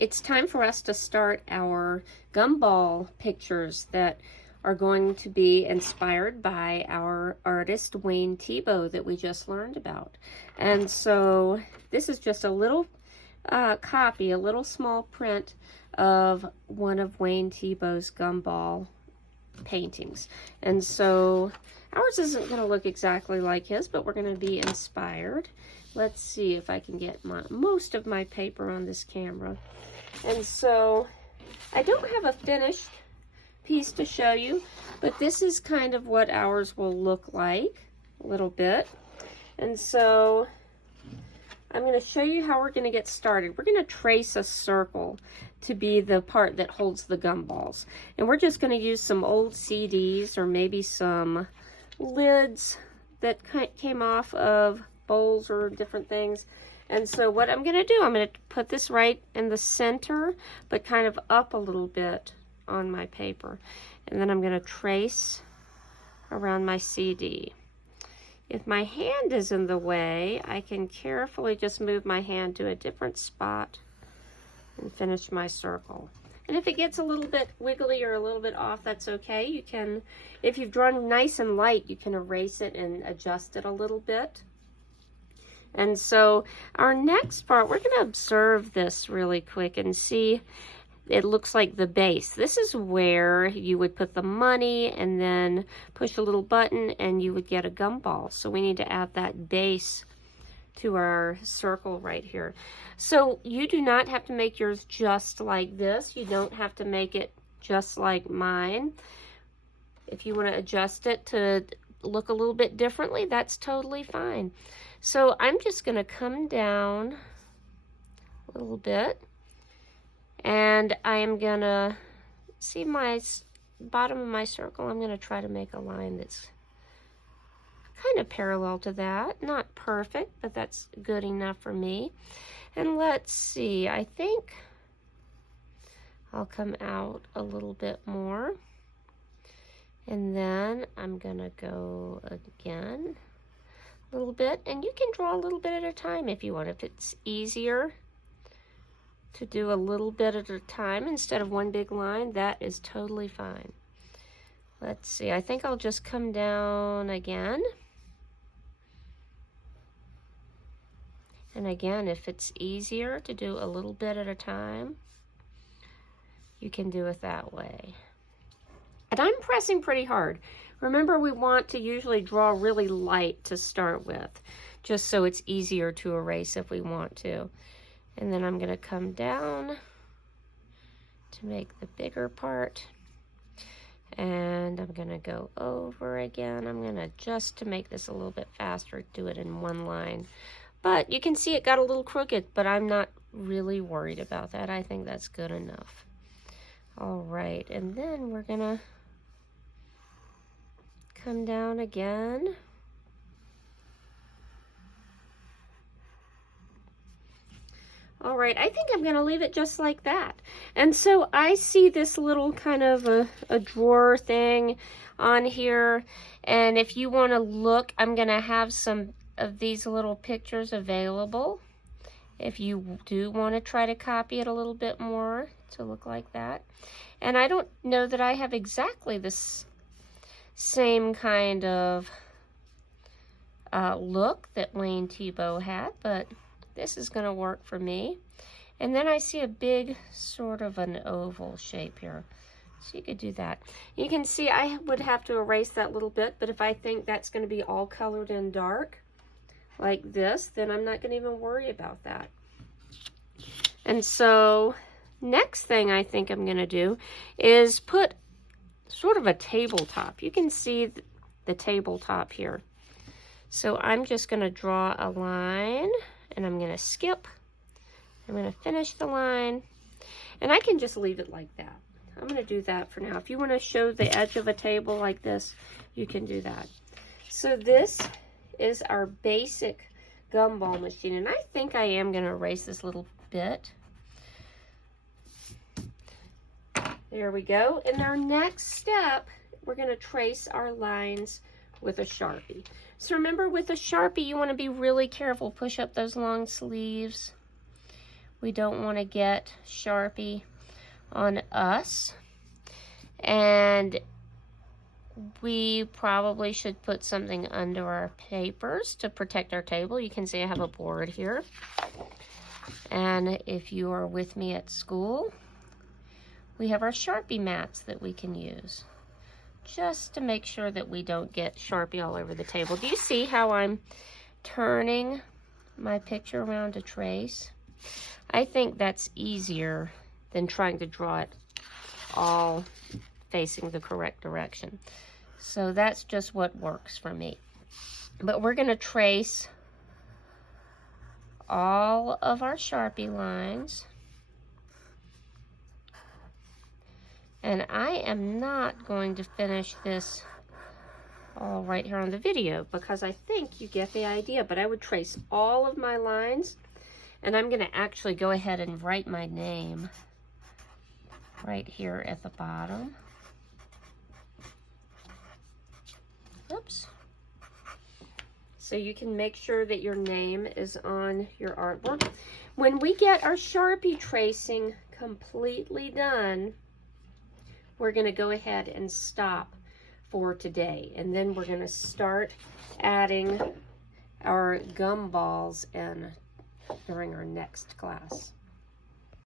It's time for us to start our gumball pictures that are going to be inspired by our artist Wayne Thiebaud that we just learned about. And so this is just a little copy, a little small print of one of Wayne Thiebaud's gumball paintings. And so ours isn't going to look exactly like his, but we're going to be inspired. Let's see if I can get most of my paper on this camera. And so I don't have a finished piece to show you, but this is kind of what ours will look like a little bit. And so I'm going to show you how we're going to get started. We're going to trace a circle to be the part that holds the gumballs. And we're just going to use some old CDs or maybe some lids that came off of bowls or different things. And so what I'm going to do, I'm going to put this right in the center, but kind of up a little bit on my paper. And then I'm going to trace around my CD. If my hand is in the way, I can carefully just move my hand to a different spot and finish my circle. And if it gets a little bit wiggly or a little bit off, that's okay. You can, if you've drawn nice and light, you can erase it and adjust it a little bit. And so our next part, we're going to observe this really quick and see, it looks like the base. This is where you would put the money and then push a little button and you would get a gumball. So we need to add that base to our circle right here. So you do not have to make yours just like this. You don't have to make it just like mine. If you want to adjust it to look a little bit differently, that's totally fine. So I'm just going to come down a little bit, and I am going to see my bottom of my circle. I'm going to try to make a line that's kind of parallel to that. Not perfect, but that's good enough for me. And let's see, I think I'll come out a little bit more. And then I'm going to go again a little bit, and you can draw a little bit at a time if you want. If it's easier to do a little bit at a time instead of one big line, that is totally fine. Let's see, I think I'll just come down again. And again, if it's easier to do a little bit at a time, you can do it that way. And I'm pressing pretty hard. Remember, we want to usually draw really light to start with, just so it's easier to erase if we want to. And then I'm going to come down to make the bigger part. And I'm going to go over again. I'm going to adjust to make this a little bit faster, do it in one line. But you can see it got a little crooked, but I'm not really worried about that. I think that's good enough. All right, and then we're going to come down again. All right, I think I'm going to leave it just like that. And so I see this little kind of a drawer thing on here. And if you want to look, I'm going to have some of these little pictures available. If you do want to try to copy it a little bit more to look like that. And I don't know that I have exactly this same kind of look that Wayne Thiebaud had, but this is going to work for me. And then I see a big sort of an oval shape here. So you could do that. You can see I would have to erase that little bit, but if I think that's going to be all colored in dark like this, then I'm not going to even worry about that. And so next thing I think I'm going to do is put sort of a tabletop. You can see the tabletop here. So I'm just going to draw a line, and I'm going to skip. I'm going to finish the line, and I can just leave it like that. I'm going to do that for now. If you want to show the edge of a table like this, you can do that. So this is our basic gumball machine, and I think I am going to erase this little bit. There we go. In our next step, we're going to trace our lines with a Sharpie. So remember, with a Sharpie, you want to be really careful. Push up those long sleeves We don't want to get Sharpie on us. And we probably should put something under our papers to protect our table. You can see I have a board here. And if you are with me at school, we have our Sharpie mats that we can use just to make sure that we don't get Sharpie all over the table. Do you see how I'm turning my picture around to trace? I think that's easier than trying to draw it all facing the correct direction. So that's just what works for me. But we're going to trace all of our Sharpie lines. And I am not going to finish this all right here on the video because I think you get the idea. But I would trace all of my lines, and I'm going to actually go ahead and write my name right here at the bottom. Oops. So you can make sure that your name is on your artwork. When we get our Sharpie tracing completely done, we're going to go ahead and stop for today. And then we're going to start adding our gum balls in during our next class.